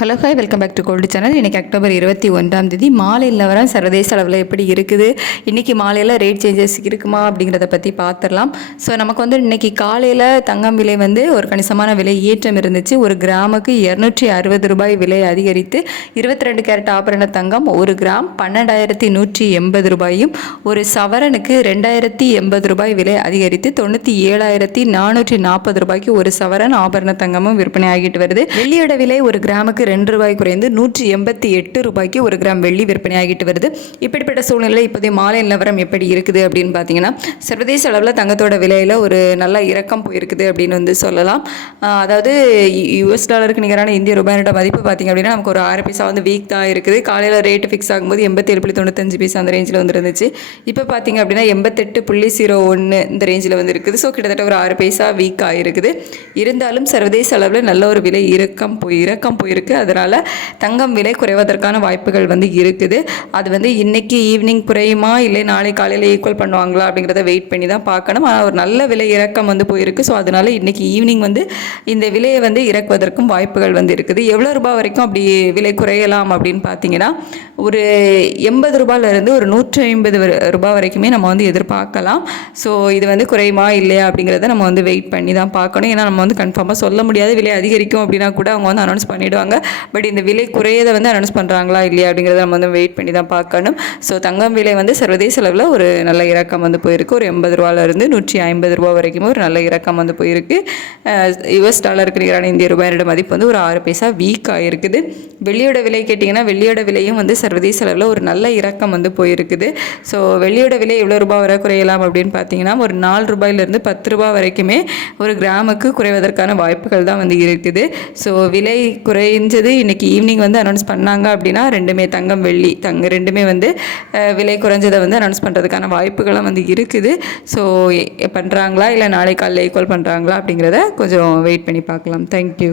Hello hi welcome back to gold channel. இன்றைக்கி October 21 மாலை நிலவரம் சர்வதேச அளவில் எப்படி இருக்குது, இன்றைக்கி மாலையில் ரேட் சேஞ்சஸ் இருக்குமா அப்படிங்கிறத பற்றி பார்த்துடலாம். ஸோ நமக்கு வந்து இன்றைக்கி காலையில் தங்கம் விலை வந்து ஒரு கணிசமான விலை ஏற்றம் இருந்துச்சு. ஒரு கிராமுக்கு 260 ரூபாய் விலை அதிகரித்து 22 கேரட் ஆபரண தங்கம் ஒரு கிராம் 12,180 ரூபாயும், ஒரு சவரனுக்கு 2,080 ரூபாய் விலை அதிகரித்து 97,440 ரூபாய்க்கு ஒரு சவரன் ஆபரண தங்கமும் விற்பனை ஆகிட்டு வருது. வெள்ளியோட விலை ஒரு கிராமுக்கு 2 ரூபாய் குறைந்து 188 ரூபாய்க்கு ஒரு கிராம் வெள்ளி விற்பனை ஆகிட்டு வருது. இப்படிப்பட்ட சூழ்நிலை இப்போதைய மாலை நிலவரம் எப்படி இருக்குது அப்படின்னு பார்த்தீங்கன்னா, சர்வதேச அளவில் தங்கத்தோட விலையில் ஒரு நல்ல இறக்கம் போயிருக்குது அப்படின்னு வந்து சொல்லலாம். அதாவது US டாலருக்கு நிகரான இந்திய ரூபாயோட மதிப்பு பார்த்திங்க அப்படின்னா நமக்கு ஒரு 6 பைசா வந்து வீக் தான் இருக்குது. காலையில் ரேட்டு ஃபிக்ஸ் ஆகும்போது 87.95 பைசா அந்த ரேஞ்சில் வந்து இருந்துச்சு. இப்போ பார்த்திங்க அப்படின்னா 88.01 இந்த ரேஞ்சில் வந்து இருக்குது. ஸோ கிட்டத்தட்ட ஒரு 6 பைசா வீக் ஆகிருக்குது. இருந்தாலும் சர்வதேச அளவில் நல்ல ஒரு விலை இறக்கம் போயிருக்கு. அதனால் தங்கம் விலை குறைவதற்கான வாய்ப்புகள் வந்து இருக்குது. அது வந்து இன்றைக்கி ஈவினிங் குறையுமா இல்லை நாளை காலையில் ஈக்குவல் பண்ணுவாங்களா அப்படிங்கிறத வெயிட் பண்ணி தான் பார்க்கணும். ஆனால் ஒரு நல்ல விலை இறக்கம் வந்து போயிருக்கு. ஸோ அதனால் இன்றைக்கி ஈவினிங் வந்து இந்த விலையை வந்து இறக்குவதற்கும் வாய்ப்புகள் வந்து இருக்குது. எவ்வளோ ரூபாய் வரைக்கும் அப்படி விலை குறையலாம் அப்படின்னு பார்த்தீங்கன்னா, ஒரு 80 ரூபாயிலிருந்து ஒரு 150 ரூபாய் வரைக்குமே நம்ம வந்து எதிர்பார்க்கலாம். ஸோ இது வந்து குறையுமா இல்லையா அப்படிங்கிறத நம்ம வந்து வெயிட் பண்ணி தான் பார்க்கணும். ஏன்னா நம்ம வந்து கன்ஃபார்மாக சொல்ல முடியாது. விலை அதிகரிக்கும் அப்படின்னா கூட அவங்க வந்து அனௌன்ஸ் பண்ணிவிடுவாங்க. பட் இந்த விலை குறையதை வந்து அனௌன்ஸ் பண்ணுறாங்களா இல்லையா அப்படிங்கிறத நம்ம வந்து வெயிட் பண்ணி தான் பார்க்கணும். ஸோ தங்கம் விலை வந்து சர்வதேச அளவில் ஒரு நல்ல இறக்கம் வந்து போயிருக்கு. ஒரு 80 ரூபாயிலிருந்து 150 ரூபா வரைக்கும் ஒரு நல்ல இறக்கம் வந்து போயிருக்கு. US டாலருக்கு நிகரான இந்திய ரூபாயோட மதிப்பு வந்து ஒரு 6 பைசா வீக் ஆகிருக்குது. வெள்ளியோட விலை கேட்டிங்கன்னா, வெள்ளியோட விலையும் வந்து சர்வதேச அளவில் ஒரு நல்ல இறக்கம் வந்து போயிருக்குது. ஸோ வெள்ளியோட விலை எவ்வளோ ரூபாய் வரை குறையலாம் அப்படின்னு பார்த்தீங்கன்னா, ஒரு 4 ரூபாயிலிருந்து 10 ரூபாய் வரைக்குமே ஒரு கிராமுக்கு குறைவதற்கான வாய்ப்புகள் தான் வந்து இருக்குது. ஸோ விலை குறைஞ்சது இன்றைக்கி ஈவினிங் வந்து அனௌன்ஸ் பண்ணாங்க அப்படின்னா ரெண்டுமே தங்கம் வெள்ளி ரெண்டுமே வந்து விலை குறைஞ்சதை வந்து அனௌன்ஸ் பண்ணுறதுக்கான வாய்ப்புகளும் வந்து இருக்குது. ஸோ பண்ணுறாங்களா இல்லை நாளை காலையில் ஈக்குவல் பண்ணுறாங்களா அப்படிங்கிறத கொஞ்சம் வெயிட் பண்ணி பார்க்கலாம். தேங்க்யூ.